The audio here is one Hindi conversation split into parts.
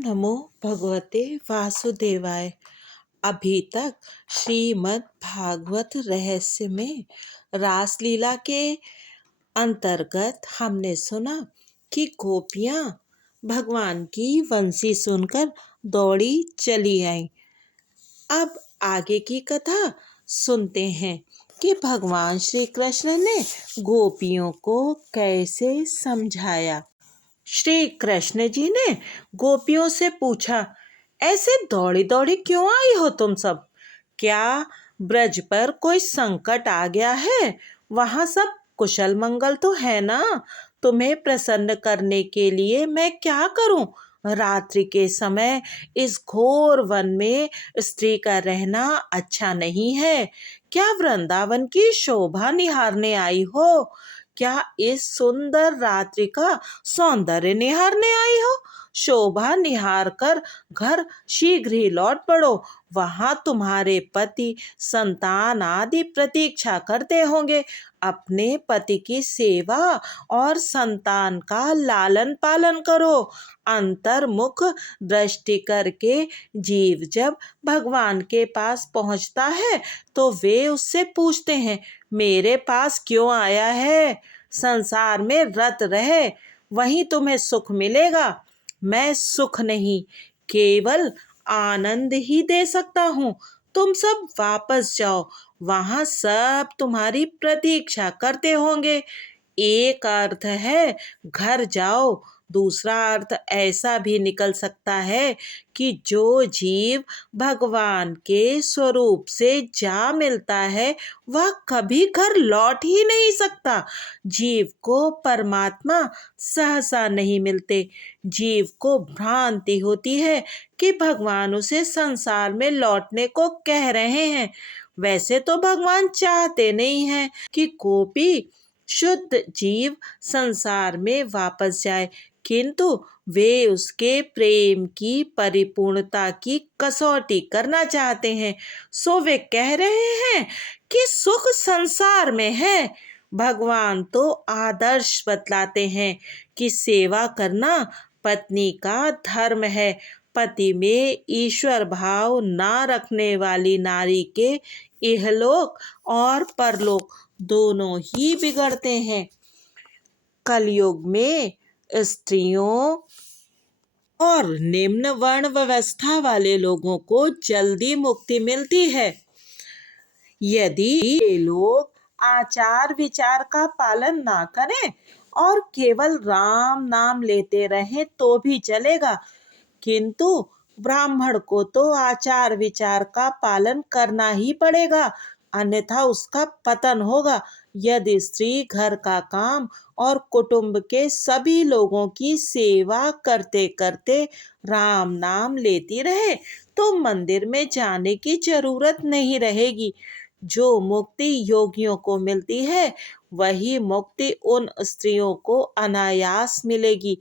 नमो भगवते वासुदेवाय। अभी तक श्रीमद् भागवत रहस्य में रासलीला के अंतर्गत हमने सुना कि गोपियां भगवान की वंशी सुनकर दौड़ी चली आईं। अब आगे की कथा सुनते हैं कि भगवान श्री कृष्ण ने गोपियों को कैसे समझाया। श्री कृष्ण जी ने गोपियों से पूछा, ऐसे दौड़ी दौड़ी क्यों आई हो तुम सब? क्या ब्रज पर कोई संकट आ गया है? वहां सब कुशल मंगल तो है ना? तुम्हें प्रसन्न करने के लिए मैं क्या करूं? रात्रि के समय इस घोर वन में स्त्री का रहना अच्छा नहीं है। क्या वृंदावन की शोभा निहारने आई हो? क्या इस सुंदर रात्रि का सौंदर्य निहारने आई हो? शोभा निहार कर घर शीघ्र ही लौट पड़ो। वहां तुम्हारे पति संतान आदि प्रतीक्षा करते होंगे। अपने पति की सेवा और संतान का लालन पालन करो। अंतर्मुख दृष्टि करके जीव जब भगवान के पास पहुंचता है तो वे उससे पूछते हैं, मेरे पास क्यों आया है? संसार में रत रहे, वहीं तुम्हें सुख मिलेगा। मैं सुख नहीं, केवल आनंद ही दे सकता हूँ। तुम सब वापस जाओ, वहां सब तुम्हारी प्रतीक्षा करते होंगे। एक अर्थ है घर जाओ, दूसरा अर्थ ऐसा भी निकल सकता है कि जो जीव भगवान के स्वरूप से जा मिलता है वह कभी घर लौट ही नहीं सकता। जीव को परमात्मा सहसा नहीं मिलते। जीव को भ्रांति होती है कि भगवान उसे संसार में लौटने को कह रहे हैं। वैसे तो भगवान चाहते नहीं हैं कि गोपी शुद्ध जीव संसार में वापस जाए, किंतु वे उसके प्रेम की परिपूर्णता की कसौटी करना चाहते हैं। सो वे कह रहे हैं कि सुख संसार में है। भगवान तो आदर्श बतलाते हैं कि सेवा करना पत्नी का धर्म है। पति में ईश्वर भाव ना रखने वाली नारी के इहलोक और परलोक दोनों ही बिगड़ते हैं। कलयुग में स्त्रियों और निम्न वर्ण व्यवस्था वाले लोगों को जल्दी मुक्ति मिलती है यदि ये लोग आचार विचार का पालन ना करें और केवल राम नाम लेते रहें तो भी चलेगा, किंतु ब्राह्मण को तो आचार विचार का पालन करना ही पड़ेगा, अन्यथा उसका पतन होगा। यदि स्त्री घर का काम और कुटुंब के सभी लोगों की सेवा करते करते राम नाम लेती रहे तो मंदिर में जाने की जरूरत नहीं रहेगी। जो मुक्ति योगियों को मिलती है वही मुक्ति उन स्त्रियों को अनायास मिलेगी।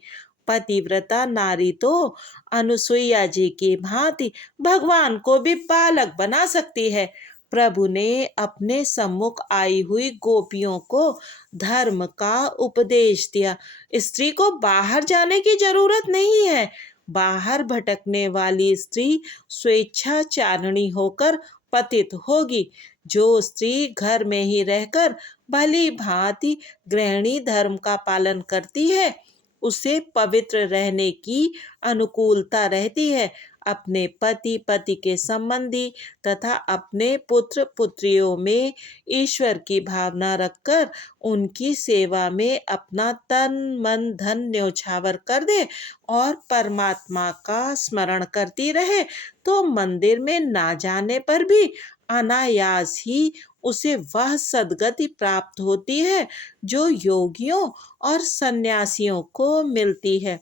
पतिव्रता नारी तो अनुसुईया जी की भांति भगवान को भी बालक बना सकती है। प्रभु ने अपने सम्मुख आई हुई गोपियों को धर्म का उपदेश दिया। स्त्री को बाहर जाने की जरूरत नहीं है। बाहर भटकने वाली स्त्री स्वेच्छाचारिणी होकर पतित होगी। जो स्त्री घर में ही रहकर भली भांति गृहिणी धर्म का पालन करती है उसे पवित्र रहने की अनुकूलता रहती है। अपने पति के संबंधी तथा अपने पुत्र पुत्रियों में ईश्वर की भावना रखकर उनकी सेवा में अपना तन मन धन न्योछावर कर दे और परमात्मा का स्मरण करती रहे तो मंदिर में ना जाने पर भी अनायास ही उसे वह सद्गति प्राप्त होती है जो योगियों और सन्यासियों को मिलती है।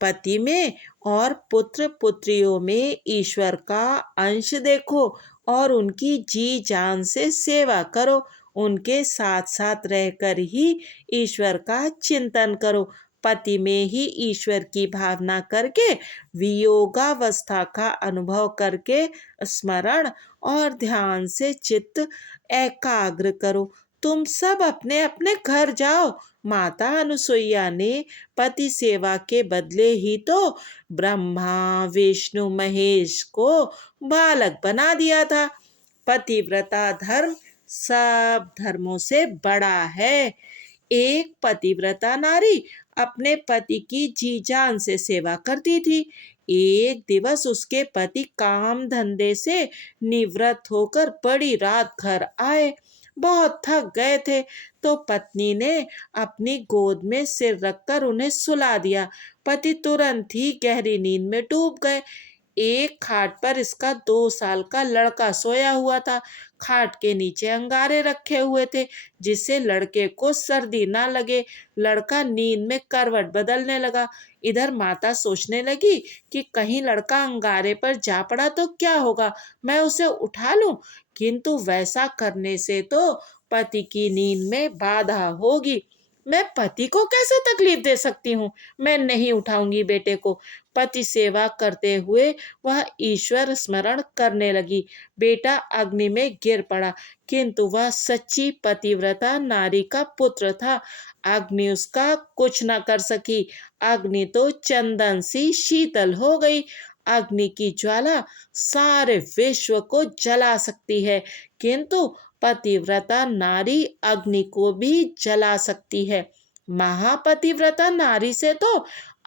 पति में और पुत्र पुत्रियों में ईश्वर का अंश देखो और उनकी जी जान से सेवा करो। उनके साथ साथ रहकर ही ईश्वर का चिंतन करो। पति में ही ईश्वर की भावना करके वियोगावस्था का अनुभव करके स्मरण और ध्यान से चित्त एकाग्र करो तुम सब अपने अपने घर जाओ। माता अनुसुईया ने पति सेवा के बदले ही तो ब्रह्मा विष्णु महेश को बालक बना दिया था। पतिव्रता धर्म सब धर्मों से बड़ा है। एक पतिव्रता नारी अपने पति की जी जान से सेवा करती थी। एक दिवस उसके पति काम धंधे से निवृत्त होकर बड़ी रात घर आए। बहुत थक गए थे तो पत्नी ने अपनी गोद में सिर रखकर उन्हें सुला दिया। पति तुरंत ही गहरी नींद में डूब गए। एक खाट पर इसका 2 साल का लड़का सोया हुआ था। खाट के नीचे अंगारे रखे हुए थे जिससे लड़के को सर्दी ना लगे। लड़का नींद में करवट बदलने लगा। इधर माता सोचने लगी कि कहीं लड़का अंगारे पर जा पड़ा तो क्या होगा, मैं उसे उठा लूं। किंतु वैसा करने से तो पति की नींद में बाधा होगी। मैं पति को कैसे तकलीफ दे सकती हूँ। मैं नहीं उठाऊंगी बेटे को। पति सेवा करते हुए वह ईश्वर स्मरण करने लगी। बेटा अग्नि में गिर पड़ा किंतु वह सच्ची पतिव्रता नारी का पुत्र था। अग्नि उसका कुछ न कर सकी। अग्नि तो चंदन सी शीतल हो गई। अग्नि की ज्वाला सारे विश्व को जला सकती है किंतु पतिव्रता नारी अग्नि को भी जला सकती है। महापतिव्रता नारी से तो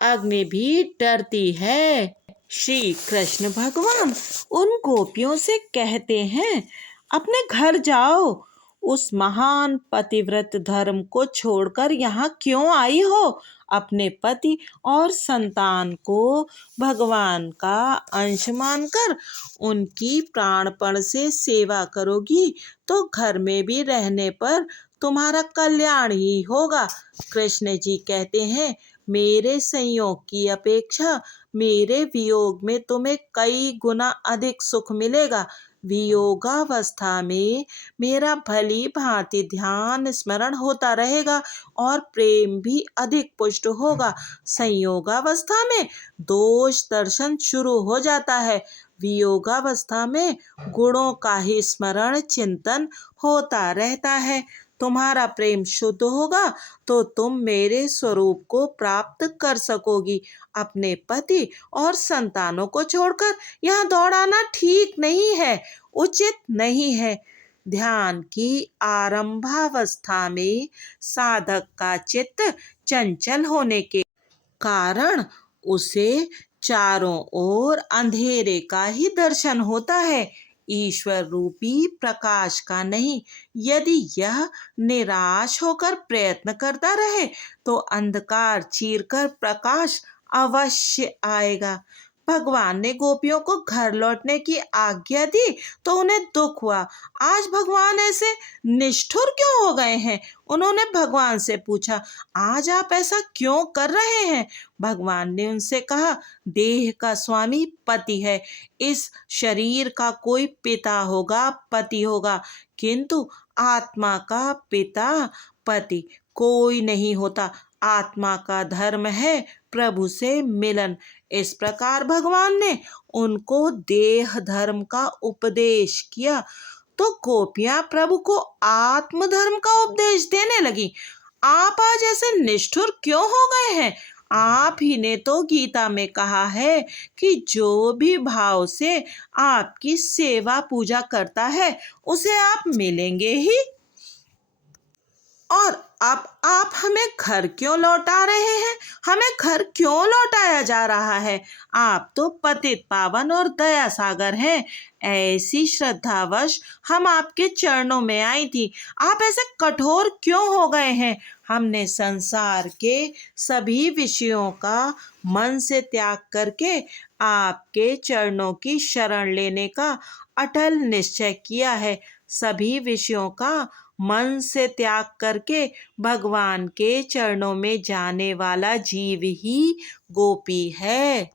अग्नि भी डरती है। श्री कृष्ण भगवान उन गोपियों से कहते हैं, अपने घर जाओ। उस महान पतिव्रत धर्म को छोड़कर यहाँ क्यों आई हो। अपने पति और संतान को भगवान का अंश मानकर उनकी प्राणपण से सेवा करोगी तो घर में भी रहने पर तुम्हारा कल्याण ही होगा। कृष्ण जी कहते हैं, मेरे संयोग की अपेक्षा मेरे वियोग में तुम्हें कई गुना अधिक सुख मिलेगा। वियोगावस्था में मेरा भली भांति ध्यान स्मरण होता रहेगा और प्रेम भी अधिक पुष्ट होगा। संयोगावस्था में दोष दर्शन शुरू हो जाता है। वियोगावस्था में गुणों का ही स्मरण चिंतन होता रहता है। तुम्हारा प्रेम शुद्ध होगा तो तुम मेरे स्वरूप को प्राप्त कर सकोगी। अपने पति और संतानों को छोड़कर यहाँ दौड़ाना ठीक नहीं है, उचित नहीं है। ध्यान की आरंभावस्था में साधक का चित्त चंचल होने के कारण उसे चारों ओर अंधेरे का ही दर्शन होता है, ईश्वर रूपी प्रकाश का नहीं। यदि यह निराश होकर प्रयत्न करता रहे तो अंधकार चीरकर प्रकाश अवश्य आएगा। भगवान ने गोपियों को घर लौटने की आज्ञा दी तो उन्हें दुख हुआ। आज भगवान ऐसे निष्ठुर क्यों हो गए हैं। उन्होंने भगवान से पूछा, आज आप ऐसा क्यों कर रहे हैं। भगवान ने उनसे कहा, देह का स्वामी पति है। इस शरीर का कोई पिता होगा, पति होगा, किंतु आत्मा का पिता पति कोई नहीं होता। आत्मा का धर्म है प्रभु से मिलन। इस प्रकार भगवान ने उनको देह धर्म का उपदेश किया तो गोपियां प्रभु को आत्म धर्म का उपदेश देने लगी। आप आज ऐसे निष्ठुर क्यों हो गए हैं। आप ही ने तो गीता में कहा है कि जो भी भाव से आपकी सेवा पूजा करता है उसे आप मिलेंगे ही। और अब आप हमें घर क्यों लौटा रहे हैं। हमें घर क्यों लौटाया जा रहा है। आप तो पतित पावन और दया सागर हैं। ऐसी श्रद्धावश हम आपके चरणों में आई थी। आप ऐसे कठोर क्यों हो गए हैं। हमने संसार के सभी विषयों का मन से त्याग करके आपके चरणों की शरण लेने का अटल निश्चय किया है। सभी विषयों का मन से त्याग करके भगवान के चरणों में जाने वाला जीव ही गोपी है।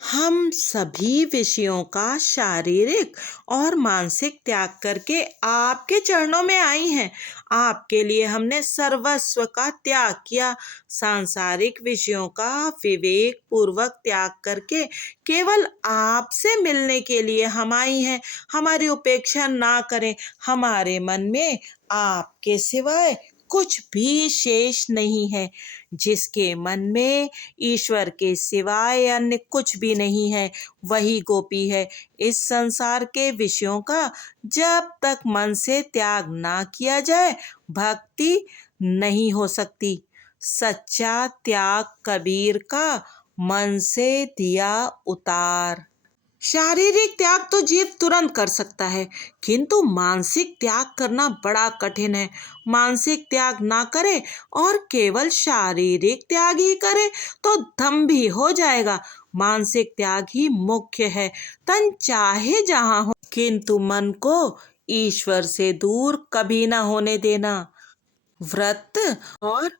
हम सभी विषयों का शारीरिक और मानसिक त्याग करके आपके चरणों में आई हैं। आपके लिए हमने सर्वस्व का त्याग किया। सांसारिक विषयों का विवेक पूर्वक त्याग करके केवल आपसे मिलने के लिए हम आई हैं। हमारी उपेक्षा ना करें। हमारे मन में आपके सिवाय कुछ भी शेष नहीं है। जिसके मन में ईश्वर के सिवाय अन्य कुछ भी नहीं है, वही गोपी है। इस संसार के विषयों का जब तक मन से त्याग ना किया जाए, भक्ति नहीं हो सकती। सच्चा त्याग कबीर का मन से दिया उतार। शारीरिक त्याग तो जीव तुरंत कर सकता है, किंतु मानसिक त्याग करना बड़ा कठिन है। मानसिक त्याग ना करे और केवल शारीरिक त्याग ही करे तो दंभी हो जाएगा। मानसिक त्याग ही मुख्य है। तन चाहे जहाँ हो, किंतु मन को ईश्वर से दूर कभी ना होने देना। व्रत और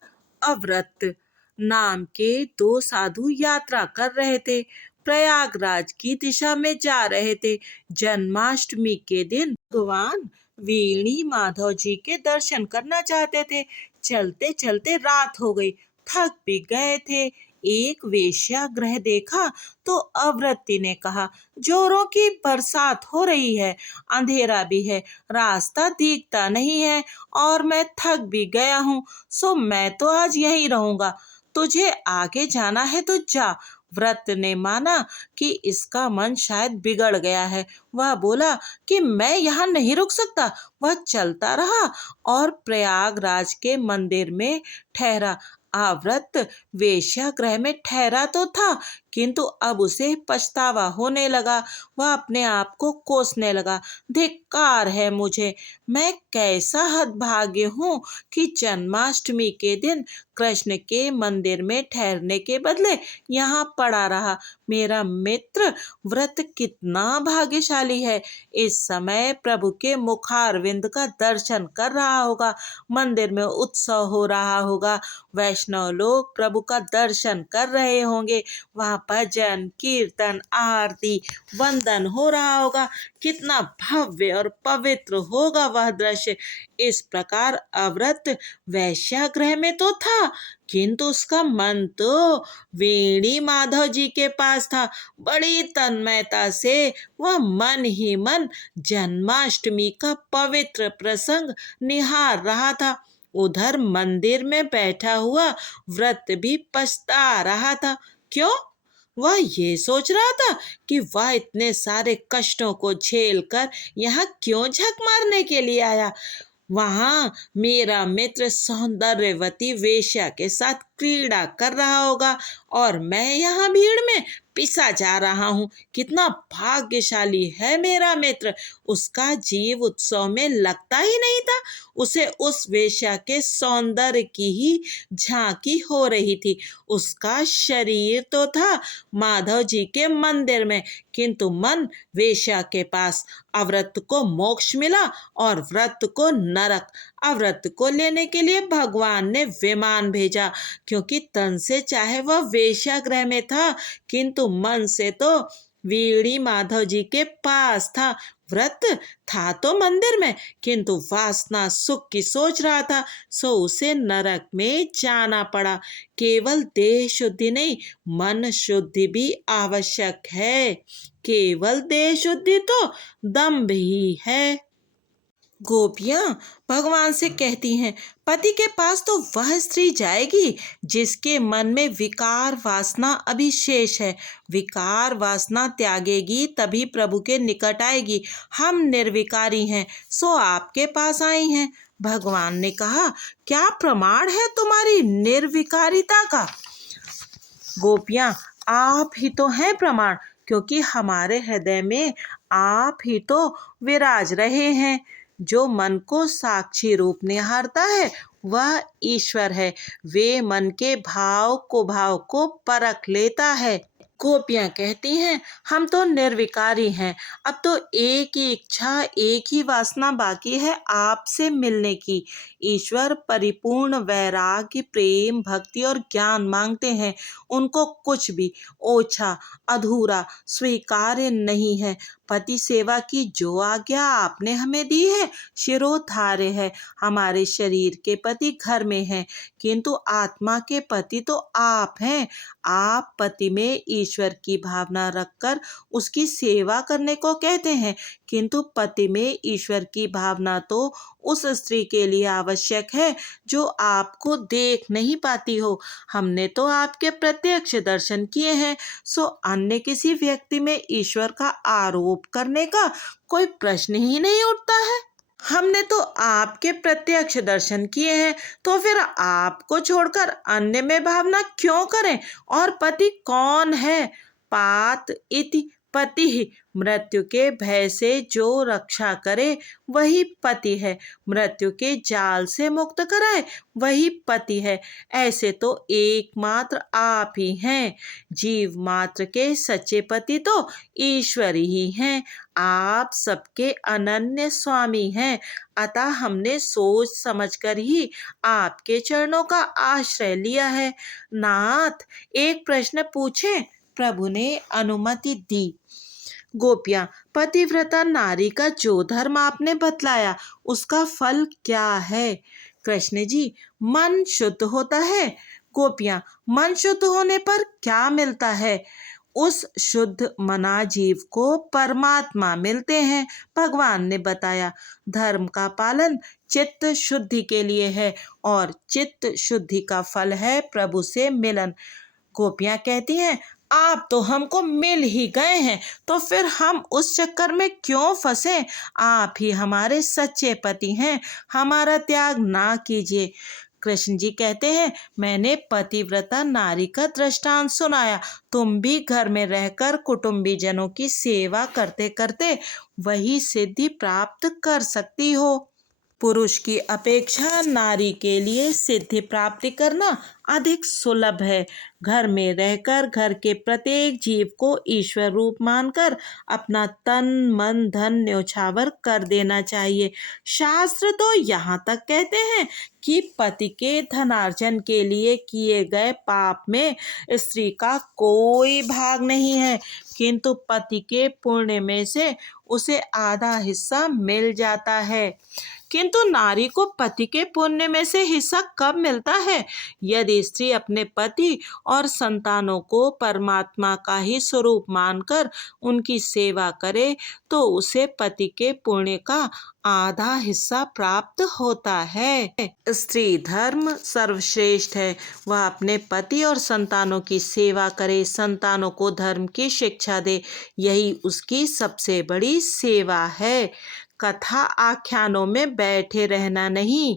अव्रत नाम के दो साधु यात्रा कर रहे थे। प्रयागराज की दिशा में जा रहे थे। जन्माष्टमी के दिन भगवान वेणी माधव जी के दर्शन करना चाहते थे। चलते चलते रात हो गई, थक भी गए थे। एक वेश्यागृह देखा तो अव्रती ने कहा, जोरों की बरसात हो रही है, अंधेरा भी है, रास्ता दिखता नहीं है और मैं थक भी गया हूँ, सो मैं तो आज यहीं रहूंगा। तुझे आगे जाना है तो जा। व्रत ने माना कि इसका मन शायद बिगड़ गया है। वह बोला कि मैं यहाँ नहीं रुक सकता। वह चलता रहा और प्रयागराज के मंदिर में ठहरा। आव्रत वेश्यागृह में ठहरा तो था, किंतु अब उसे पछतावा होने लगा। वह अपने आप को कोसने लगा। धिक्कार है मुझे, मैं कैसा हतभाग्य हूँ कि जन्माष्टमी के दिन कृष्ण के मंदिर में ठहरने के बदले यहाँ पड़ा रहा। मेरा मित्र व्रत कितना भाग्यशाली है। इस समय प्रभु के मुखारविंद का दर्शन कर रहा होगा। मंदिर में उत्सव हो रहा होगा। वैष्णव लोग प्रभु का दर्शन कर रहे होंगे। वहाँ भजन कीर्तन आरती वंदन हो रहा होगा। कितना भव्य और पवित्र होगा वह दृश्य। इस प्रकार अव्रत वैश्यागृह में तो था, किंतु उसका मन तो वेणी माधव जी के पास था। बड़ी तन्मयता से वह मन ही मन जन्माष्टमी का पवित्र प्रसंग निहार रहा था। उधर मंदिर में बैठा हुआ व्रत भी पछता रहा था। क्यों? वह ये सोच रहा था कि वह इतने सारे कष्टों को झेल कर यहाँ क्यों झक मारने के लिए आया। वहां मेरा मित्र सौंदर्यवती वेश्या के साथ क्रीड़ा कर रहा होगा और मैं यहाँ भीड़ में पिसा जा रहा हूँ। कितना भाग्यशाली है मेरा मित्र। उसका जीव उत्सव में लगता ही नहीं था। उसे उस वेश्या के सौंदर्य की ही झांकी हो रही थी। उसका शरीर तो था माधव जी के मंदिर में, किंतु मन वेश्या के पास। अव्रत को मोक्ष मिला और व्रत को नरक। अव्रत को लेने के लिए भगवान ने विमान भेजा, क्योंकि तन से चाहे वह वेश्यागृह में था, किंतु मन से तो वीणी माधव जी के पास था। व्रत था तो मंदिर में, किंतु वासना सुख की सोच रहा था, सो उसे नरक में जाना पड़ा। केवल देह शुद्धि नहीं, मन शुद्धि भी आवश्यक है। केवल देह शुद्धि तो दम्भ ही है। गोपियां भगवान से कहती हैं, पति के पास तो वह स्त्री जाएगी जिसके मन में विकार वासना अभी शेष है। विकार वासना त्यागेगी तभी प्रभु के निकट आएगी। हम निर्विकारी हैं, सो आपके पास आई हैं। भगवान ने कहा, क्या प्रमाण है तुम्हारी निर्विकारिता का? गोपियां, आप ही तो हैं प्रमाण, क्योंकि हमारे हृदय में आप ही तो विराज रहे हैं। जो मन को साक्षी रूप निहारता है वह ईश्वर है। वे मन के भाव को परख लेता है। गोपियाँ कहती हैं, हम तो निर्विकारी हैं, अब तो एक ही इच्छा, एक ही वासना बाकी है, आपसे मिलने की। ईश्वर परिपूर्ण वैराग्य, प्रेम, भक्ति और ज्ञान मांगते हैं। उनको कुछ भी ओछा, अधूरा स्वीकार्य नहीं है। पति सेवा की जो आज्ञा आपने हमें दी है, शिरोधार्य है। हमारे शरीर के पति घर में हैं, किंतु आत्मा के पति तो आप हैं। आप पति में ईश्वर की भावना रखकर उसकी सेवा करने को कहते हैं, किंतु पति में ईश्वर की भावना तो उस स्त्री के लिए आवश्यक है जो आपको देख नहीं पाती हो। हमने तो आपके प्रत्यक्ष दर्शन किए हैं, सो अन्य किसी व्यक्ति में ईश्वर का आरोप करने का कोई प्रश्न ही नहीं उठता है। हमने तो आपके प्रत्यक्ष दर्शन किए हैं, तो फिर आपको छोड़कर अन्य में भावना क्यों करें? और पति कौन है? पात इति पति, मृत्यु के भय से जो रक्षा करे वही पति है। मृत्यु के जाल से मुक्त कराए वही पति है। ऐसे तो एकमात्र आप ही हैं। जीव मात्र के सच्चे पति तो ईश्वर ही हैं। आप सबके अनन्य स्वामी हैं। अतः हमने सोच समझकर ही आपके चरणों का आश्रय लिया है। नाथ, एक प्रश्न पूछें? प्रभु ने अनुमति दी। गोपियां, पतिव्रता नारी का जो धर्म आपने बतलाया, उसका फल क्या है? कृष्ण जी, मन शुद्ध होता है। गोपियां, मन शुद्ध होने पर क्या मिलता है? उस शुद्ध मना जीव को परमात्मा मिलते हैं। भगवान ने बताया, धर्म का पालन चित्त शुद्धि के लिए है और चित्त शुद्धि का फल है प्रभु से मिलन। गोपियां कहती हैं, आप तो हमको मिल ही गए हैं, तो फिर हम उस चक्कर में क्यों फंसे? आप ही हमारे सच्चे पति हैं, हमारा त्याग ना कीजिए। कृष्ण जी कहते हैं, मैंने पतिव्रता नारी का दृष्टांत सुनाया। तुम भी घर में रहकर कुटुंबी जनों की सेवा करते करते वही सिद्धि प्राप्त कर सकती हो। पुरुष की अपेक्षा नारी के लिए सिद्धि प्राप्ति करना अधिक सुलभ है। घर में रहकर घर के प्रत्येक जीव को ईश्वर रूप मानकर अपना तन मन धन न्योछावर कर देना चाहिए। शास्त्र तो यहाँ तक कहते हैं कि पति के धनार्जन के लिए किए गए पाप में स्त्री का कोई भाग नहीं है, किंतु पति के पुण्य में से उसे आधा हिस्सा मिल जाता है। किंतु नारी को पति के पुण्य में से हिस्सा कब मिलता है? यदि स्त्री अपने पति और संतानों को परमात्मा का ही स्वरूप मानकर उनकी सेवा करे, तो उसे पति के पुण्य का आधा हिस्सा प्राप्त होता है। स्त्री धर्म सर्वश्रेष्ठ है। वह अपने पति और संतानों की सेवा करे, संतानों को धर्म की शिक्षा दे, यही उसकी सबसे बड़ी सेवा है। कथा आख्यानों में बैठे रहना नहीं।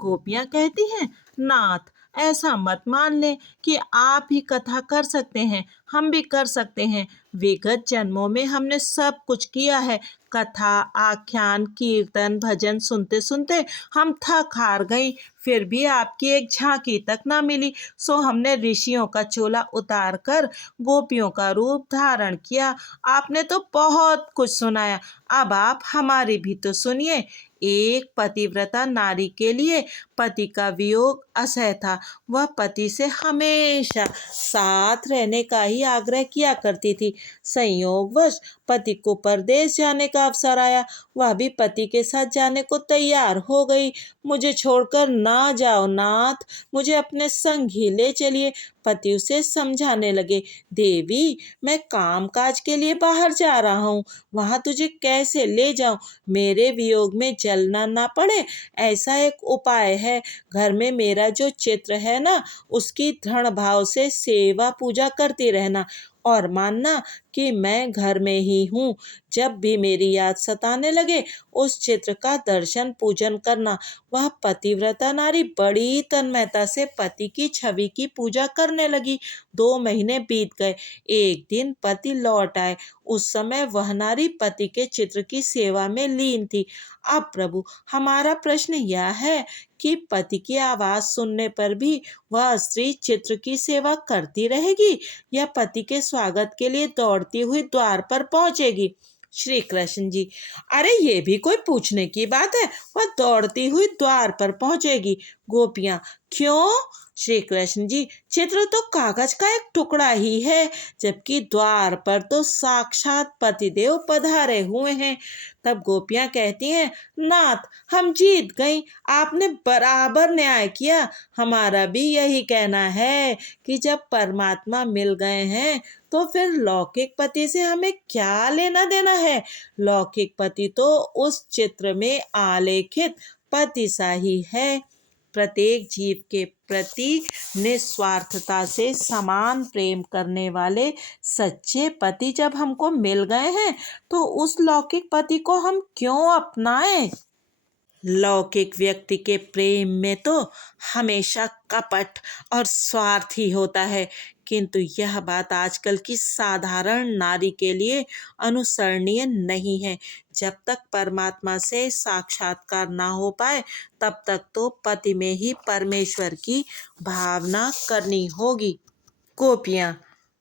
गोपियां कहती हैं, नाथ, ऐसा मत मान ले कि आप ही कथा कर सकते हैं, हम भी कर सकते हैं। विगत जन्मों में हमने सब कुछ किया है। कथा आख्यान कीर्तन भजन सुनते सुनते हम थक हार गई, फिर भी आपकी एक झांकी तक ना मिली, सो हमने ऋषियों का चोला उतार कर गोपियों का रूप धारण किया। आपने तो बहुत कुछ सुनाया, अब आप हमारी भी तो सुनिए। एक पतिव्रता नारी के लिए पति का वियोग असह्य था। वह पति से हमेशा साथ रहने का ही आग्रह किया करती थी। संयोगवश पति को परदेश जाने का अवसर आया, वह भी पति के साथ जाने को तैयार हो गई। मुझे छोड़कर ना जाओ नाथ, मुझे अपने संग ही ले चलिए। पति उसे समझाने लगे, देवी, मैं काम काज के लिए बाहर जा रहा हूँ, वहाँ तुझे कैसे ले जाऊँ? मेरे वियोग में जलना ना पड़े, ऐसा एक उपाय है। घर में मेरा जो चित्र है ना, उसकी दृढ़ भाव से सेवा पूजा करती रहना और मानना कि मैं घर में ही हूँ। जब भी मेरी याद सताने लगे उस चित्र का दर्शन पूजन करना। वह पतिव्रता नारी बड़ी तन्मयता से पति की छवि की पूजा करने लगी। 2 महीने बीत गए। एक दिन पति लौट आए। उस समय वह नारी पति के चित्र की सेवा में लीन थी। अब प्रभु, हमारा प्रश्न यह है कि पति की आवाज सुनने पर भी वह स्त्री चित्र की सेवा करती रहेगी या पति के स्वागत के लिए दौड़ती हुई द्वार पर पहुंचेगी? श्री कृष्ण जी: अरे ये भी कोई पूछने की बात है, वह दौड़ती हुई द्वार पर पहुंचेगी। गोपियां: क्यों? श्री कृष्ण जी: चित्र तो कागज का एक टुकड़ा ही है, जबकि द्वार पर तो साक्षात पतिदेव पधारे हुए हैं। तब गोपियां कहती हैं, नाथ, हम जीत गई, आपने बराबर न्याय किया। हमारा भी यही कहना है कि जब परमात्मा मिल गए हैं तो फिर लौकिक पति से हमें क्या लेना देना है। लौकिक पति तो उस चित्र में आलेखित पति सा ही है। प्रत्येक जीव के प्रति निस्वार्थता से समान प्रेम करने वाले सच्चे पति जब हमको मिल गए हैं तो उस लौकिक पति को हम क्यों अपनाएं? लौकिक व्यक्ति के प्रेम में तो हमेशा कपट और स्वार्थ ही होता है, किंतु यह बात आजकल की साधारण नारी के लिए अनुसरणीय नहीं है। जब तक परमात्मा से साक्षात्कार ना हो पाए तब तक तो पति में ही परमेश्वर की भावना करनी होगी। गोपियां: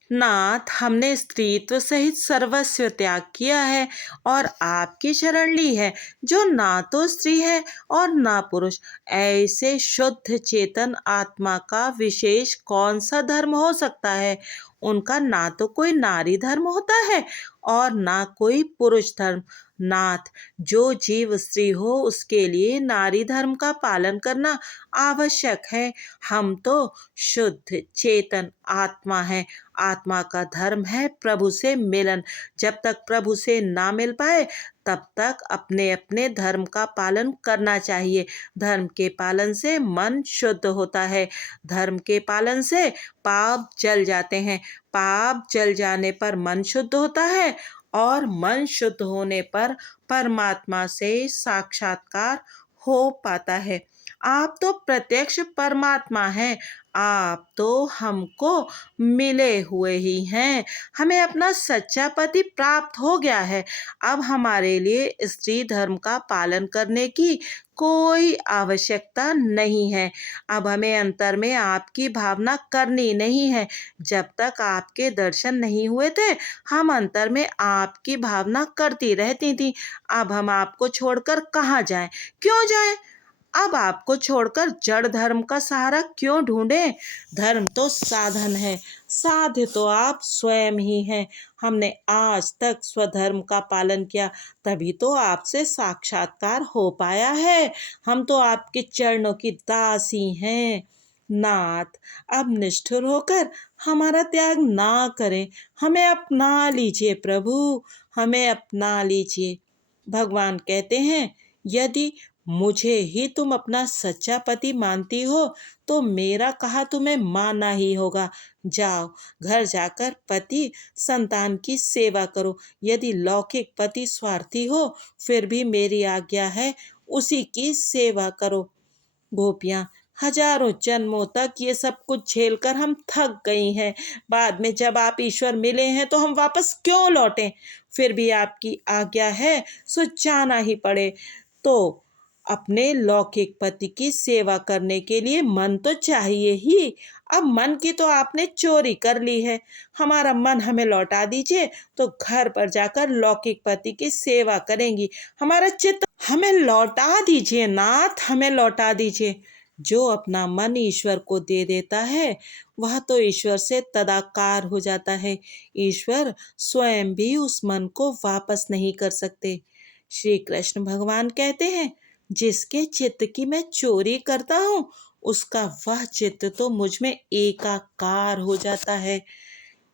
नाथ, हमने स्त्रीत्व सहित सर्वस्व त्याग किया है और आपकी शरण ली है, जो ना तो स्त्री है और ना पुरुष। ऐसे शुद्ध चेतन आत्मा का विशेष कौन सा धर्म हो सकता है? उनका ना तो कोई नारी धर्म होता है और ना कोई पुरुष धर्म। नाथ, जो जीव स्त्री हो उसके लिए नारी धर्म का पालन करना आवश्यक है। हम तो शुद्ध चेतन आत्मा है। आत्मा का धर्म है प्रभु से मिलन। जब तक प्रभु से ना मिल पाए तब तक अपने अपने धर्म का पालन करना चाहिए। धर्म के पालन से मन शुद्ध होता है। धर्म के पालन से पाप जल जाते हैं। पाप जल जाने पर मन शुद्ध होता है और मन शुद्ध होने पर परमात्मा से साक्षात्कार हो पाता है। आप तो प्रत्यक्ष परमात्मा हैं। आप तो हमको मिले हुए ही हैं। हमें अपना सच्चा पति प्राप्त हो गया है। अब हमारे लिए स्त्री धर्म का पालन करने की कोई आवश्यकता नहीं है। अब हमें अंतर में आपकी भावना करनी नहीं है। जब तक आपके दर्शन नहीं हुए थे हम अंतर में आपकी भावना करती रहती थी। अब हम आपको छोड़कर कहाँ जाएं? क्यों जाएं? अब आपको छोड़कर जड़ धर्म का सहारा क्यों ढूंढें? धर्म तो साधन है, साध्य तो आप स्वयं ही हैं। हमने आज तक स्वधर्म का पालन किया, तभी तो आपसे साक्षात्कार हो पाया है। हम तो आपके चरणों की दासी हैं। नाथ, अब निष्ठुर होकर हमारा त्याग ना करें। हमें अपना लीजिए प्रभु, हमें अपना लीजिए। भगवान कहते हैं, यदि मुझे ही तुम अपना सच्चा पति मानती हो तो मेरा कहा तुम्हें मानना ही होगा। जाओ, घर जाकर पति संतान की सेवा करो। यदि लौकिक पति स्वार्थी हो फिर भी मेरी आज्ञा है उसी की सेवा करो। गोपियां: हजारों जन्मों तक ये सब कुछ झेलकर हम थक गई हैं। बाद में जब आप ईश्वर मिले हैं तो हम वापस क्यों लौटें? फिर भी आपकी आज्ञा है सो जाना ही पड़े। तो अपने लौकिक पति की सेवा करने के लिए मन तो चाहिए ही। अब मन की तो आपने चोरी कर ली है। हमारा मन हमें लौटा दीजिए तो घर पर जाकर लौकिक पति की सेवा करेंगी। हमारा चित्त हमें लौटा दीजिए नाथ, हमें लौटा दीजिए। जो अपना मन ईश्वर को दे देता है वह तो ईश्वर से तदाकार हो जाता है। ईश्वर स्वयं भी उस मन को वापस नहीं कर सकते। श्री कृष्ण भगवान कहते हैं, जिसके चित्त की मैं चोरी करता हूँ उसका वह चित्त तो मुझ में एकाकार हो जाता है।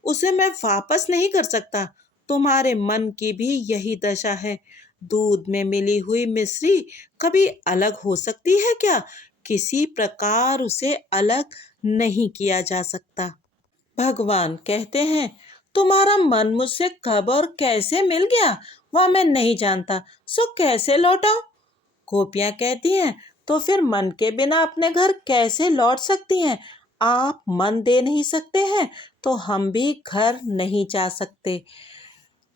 उसे मैं वापस नहीं कर सकता। तुम्हारे मन की भी यही दशा है। दूध में मिली हुई मिश्री कभी अलग हो सकती है क्या? किसी प्रकार उसे अलग नहीं किया जा सकता। भगवान कहते हैं, तुम्हारा मन मुझसे कब और कैसे मिल गया वह मैं नहीं जानता, सो कैसे लौटाऊं? गोपियां कहती हैं, तो फिर मन के बिना अपने घर कैसे लौट सकती हैं? आप मन दे नहीं सकते हैं तो हम भी घर नहीं जा सकते।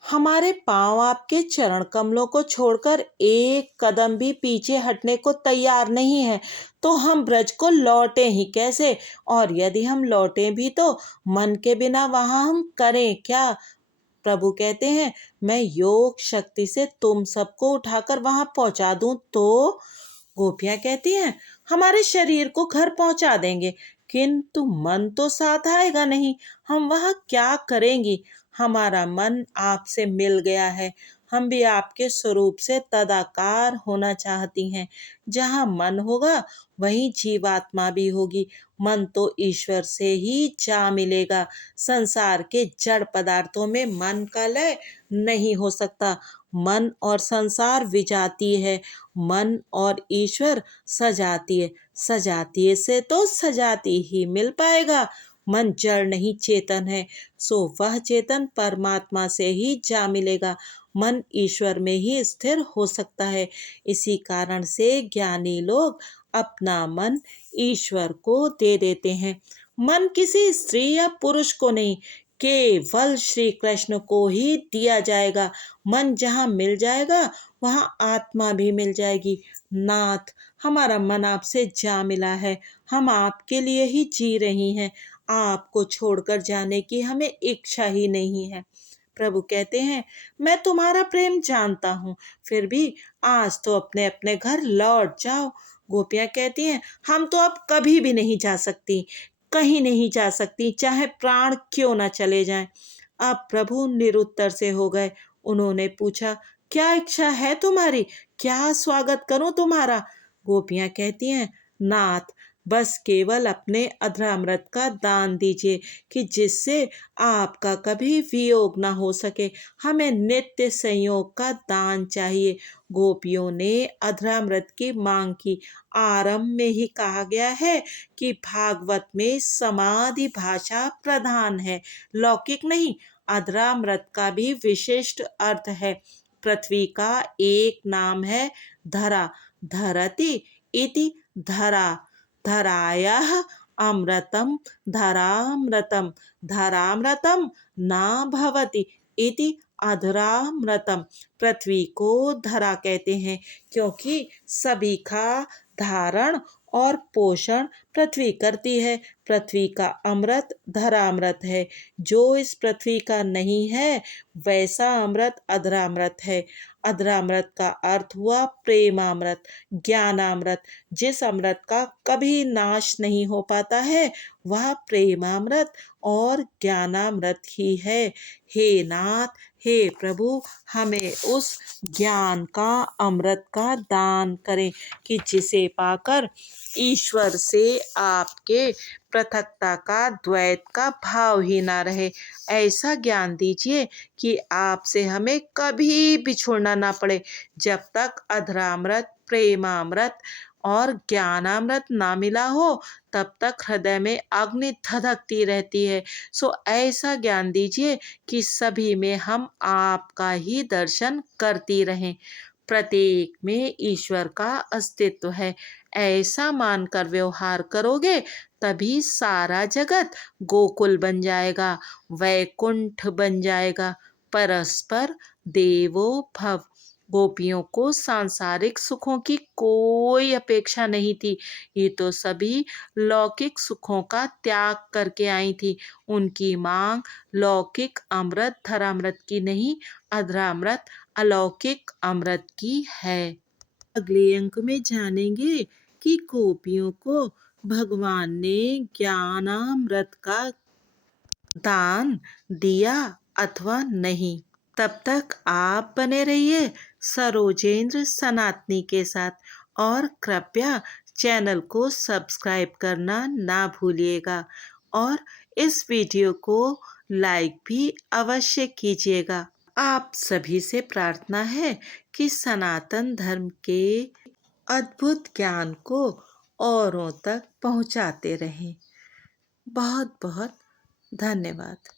हमारे पांव आपके चरण कमलों को छोड़कर एक कदम भी पीछे हटने को तैयार नहीं है, तो हम ब्रज को लौटे ही कैसे? और यदि हम लौटे भी तो मन के बिना वहां हम करें क्या? प्रभु कहते हैं, मैं योग शक्ति से तुम सबको उठाकर वहां पहुंचा दूं तो? गोपियां कहती हैं, हमारे शरीर को घर पहुंचा देंगे, किंतु मन तो साथ आएगा नहीं। हम वहां क्या करेंगी? हमारा मन आपसे मिल गया है, हम भी आपके स्वरूप से तदाकार होना चाहती हैं। जहाँ मन होगा वहीं जीवात्मा भी होगी। मन तो ईश्वर से ही जा मिलेगा। संसार के जड़ पदार्थों में मन का लय नहीं हो सकता। मन और संसार विजातीय है, मन और ईश्वर सजातीय। सजातीय से तो सजाती ही मिल पाएगा। मन जड़ नहीं चेतन है, सो वह चेतन परमात्मा से ही जा मिलेगा। मन ईश्वर में ही स्थिर हो सकता है। इसी कारण से ज्ञानी लोग अपना मन ईश्वर को दे देते हैं। मन किसी स्त्री या पुरुष को नहीं, केवल श्री कृष्ण को ही दिया जाएगा। मन जहाँ मिल जाएगा वहाँ आत्मा भी मिल जाएगी। नाथ, हमारा मन आपसे जा मिला है, हम आपके लिए ही जी रही हैं। आपको छोड़कर जाने की हमें इच्छा ही नहीं है। प्रभु कहते हैं, मैं तुम्हारा प्रेम जानता हूँ, फिर भी आज तो अपने अपने घर लौट जाओ। गोपियां कहती हैं, हम तो अब कभी भी नहीं जा सकती, कहीं नहीं जा सकती, चाहे प्राण क्यों न चले जाएं। अब प्रभु निरुत्तर से हो गए। उन्होंने पूछा, क्या इच्छा है तुम्हारी? क्या स्वागत करूं तुम्हारा? गोपियां कहती हैं, नाथ, बस केवल अपने अधरामृत का दान दीजिए कि जिससे आपका कभी वियोग ना हो सके। हमें नित्य संयोग का दान चाहिए। गोपियों ने अधरामृत की मांग की। आरंभ में ही कहा गया है कि भागवत में समाधि भाषा प्रधान है, लौकिक नहीं। अधरामृत का भी विशिष्ट अर्थ है। पृथ्वी का एक नाम है धरा। धरति इति धरा। धरायाः अमृतम धरामृतम। धरामृतम न भवति इति अधरामृतम। पृथ्वी को धरा कहते हैं क्योंकि सभी का धारण और पोषण पृथ्वी करती है। पृथ्वी का अमृत धरामृत है। जो इस पृथ्वी का नहीं है वैसा अमृत अधरामृत है। अधरामृत का अर्थ हुआ प्रेमामृत, ज्ञानामृत। जिस अमृत का कभी नाश नहीं हो पाता है वह प्रेमामृत और ज्ञानामृत ही है। हे नाथ, हे प्रभु, हमें उस ज्ञान का, अमृत का दान करें कि जिसे पाकर ईश्वर से आपके पृथकता का, द्वैत का भाव ही ना रहे। ऐसा ज्ञान दीजिए कि आपसे हमें कभी बिछुड़ना ना पड़े। जब तक अधरामृत, प्रेमामृत और ज्ञानामृत ना मिला हो तब तक हृदय में अग्नि धधकती रहती है। सो ऐसा ज्ञान दीजिए कि सभी में हम आपका ही दर्शन करती रहें। प्रत्येक में ईश्वर का अस्तित्व है, ऐसा मानकर व्यवहार करोगे तभी सारा जगत गोकुल बन जाएगा, वैकुंठ बन जाएगा। परस्पर देवो भव। गोपियों को सांसारिक सुखों की कोई अपेक्षा नहीं थी। ये तो सभी लौकिक सुखों का त्याग करके आई थी। उनकी मांग लौकिक अमृत धरामृत की नहीं, अधरामृत अलौकिक अमृत की है। अगले अंक में जानेंगे कि गोपियों को भगवान ने ज्ञानामृत का दान दिया अथवा नहीं। तब तक आप बने रहिए सरोजेंद्र सनातनी के साथ और कृपया चैनल को सब्सक्राइब करना ना भूलिएगा और इस वीडियो को लाइक भी अवश्य कीजिएगा। आप सभी से प्रार्थना है कि सनातन धर्म के अद्भुत ज्ञान को औरों तक पहुंचाते रहें। बहुत बहुत धन्यवाद।